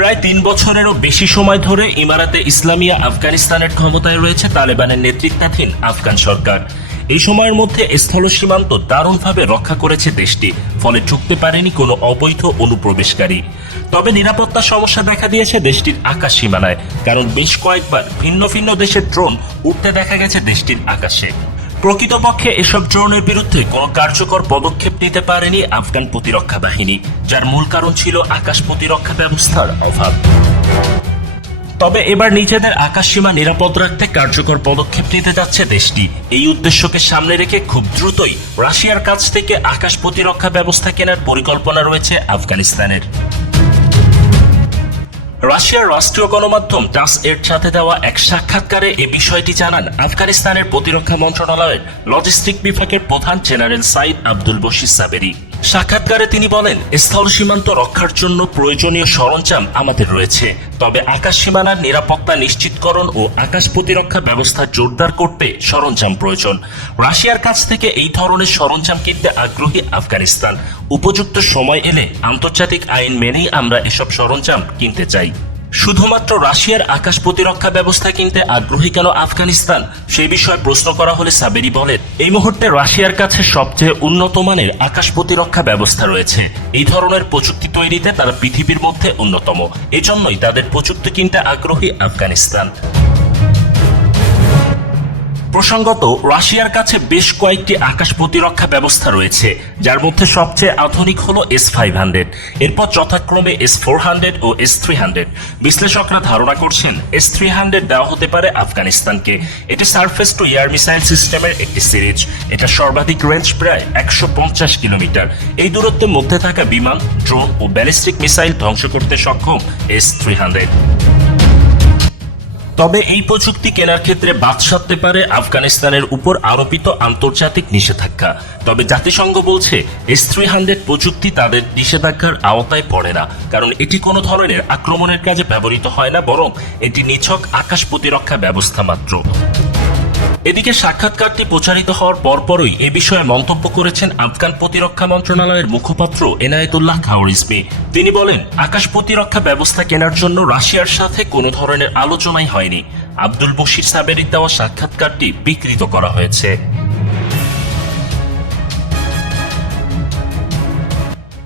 প্রায় তিন বছরেরও বেশি সময় ধরে ইমারাতে ইসলামিয়া আফগানিস্তানের ক্ষমতায় রয়েছে তালেবানের নেতৃত্বাধীন আফগান সরকার। এই সময়ের মধ্যে স্থল সীমান্ত দারুণভাবে রক্ষা করেছে দেশটি, ফলে ঢুকতে পারেনি কোনো অবৈধ অনুপ্রবেশকারী। তবে নিরাপত্তা সমস্যা দেখা দিয়েছে দেশটির আকাশ সীমানায়, কারণ বেশ কয়েকবার ভিন্ন ভিন্ন দেশের ড্রোন উঠতে দেখা গেছে দেশটির আকাশে। প্রকৃতপক্ষে এসব ড্রোনের বিরুদ্ধে কোনো কার্যকর পদক্ষেপ নিতে পারেনি আফগান প্রতিরক্ষা বাহিনী, যার মূল কারণ ছিল আকাশ প্রতিরক্ষা ব্যবস্থার অভাব। তবে এবার নিজেদের আকাশসীমা নিরাপদ রাখতে কার্যকর পদক্ষেপ নিতে যাচ্ছে দেশটি। এই উদ্দেশ্যকে সামনে রেখে খুব দ্রুতই রাশিয়ার কাছ থেকে আকাশ প্রতিরক্ষা ব্যবস্থা কেনার পরিকল্পনা রয়েছে আফগানিস্তানের। রাশিয়ার রাষ্ট্রীয় গণমাধ্যম টাস এর সাথে দেওয়া এক সাক্ষাৎকারে এ বিষয়টি জানান আফগানিস্তানের প্রতিরক্ষা মন্ত্রণালয়ের লজিস্টিক বিভাগের প্রধান জেনারেল সাইদ আব্দুল বশির সাবেরি। সাক্ষাৎকারে তিনি বলেন, স্থল সীমান্ত রক্ষার জন্য প্রয়োজনীয় সরঞ্জাম আমাদের রয়েছে, তবে আকাশ সীমানার নিরাপত্তা নিশ্চিতকরণ ও আকাশ প্রতিরক্ষা ব্যবস্থা জোরদার করতে সরঞ্জাম প্রয়োজন। রাশিয়ার কাছ থেকে এই ধরনের সরঞ্জাম কিনতে আগ্রহী আফগানিস্তান। উপযুক্ত সময় এলে আন্তর্জাতিক আইন মেনেই আমরা এসব সরঞ্জাম কিনতে চাই। শুধুমাত্র রাশিয়ার আকাশ প্রতিরক্ষা ব্যবস্থা কিনতে আগ্রহী কেন আফগানিস্তান? সে বিষয়ে প্রশ্ন করা হলে সাবেরি বলেন, এই মুহূর্তে রাশিয়ার কাছে সবচেয়ে উন্নত মানের আকাশ প্রতিরক্ষা ব্যবস্থা রয়েছে। এই ধরনের প্রযুক্তি তৈরিতে তারা পৃথিবীর মধ্যে অন্যতম। এজন্যই তাদের প্রযুক্তি কিনতে আগ্রহী আফগানিস্তান। প্রসঙ্গত, রাশিয়ার কাছে বেশ কয়েকটি আকাশ প্রতিরক্ষা ব্যবস্থা রয়েছে, যার মধ্যে সবচেয়ে আধুনিক হলো এস ফাইভ হান্ড্রেড এরপর যথাক্রমে এস ফোর হান্ড্রেড ও এস থ্রি হান্ড্রেড বিশ্লেষকরা ধারণা করছেন এস থ্রি হান্ড্রেড দেওয়া হতে পারে আফগানিস্তানকে। এটি সার্ফেস টু এয়ার মিসাইল সিস্টেমের একটি সিরিজ। এটা সর্বাধিক রেঞ্জ প্রায় একশো পঞ্চাশ কিলোমিটার। এই দূরত্বের মধ্যে থাকা বিমান, ড্রোন ও ব্যালিস্টিক মিসাইল ধ্বংস করতে সক্ষম এস থ্রি হান্ড্রেড তবে এই প্রযুক্তি কেনার ক্ষেত্রে বাদ সাধতে পারে আফগানিস্তানের উপর আরোপিত আন্তর্জাতিক নিষেধাজ্ঞা। তবে জাতিসংঘ বলছে এস থ্রি হান্ড্রেড প্রযুক্তি তাদের নিষেধাজ্ঞার আওতায় পড়ে না। কারণ এটি কোনো ধরনের আক্রমণের কাজে ব্যবহৃত হয় না, বরং এটি নিছক আকাশ প্রতিরক্ষা ব্যবস্থা মাত্র। এদিকে সাক্ষাৎকারটি প্রচারিত হওয়ার পরপরই এ বিষয়ে মন্তব্য করেছেন আফগান প্রতিরক্ষা মন্ত্রণালয়ের মুখপাত্র এনায়েতুল্লাহ খাওয়ারিজমি তিনি বলেন, আকাশ প্রতিরক্ষা ব্যবস্থা কেনার জন্য রাশিয়ার সাথে কোনো ধরনের আলোচনাই হয়নি। আব্দুল বশির সাবেরির দেওয়া সাক্ষাৎকারটি বিকৃত করা হয়েছে।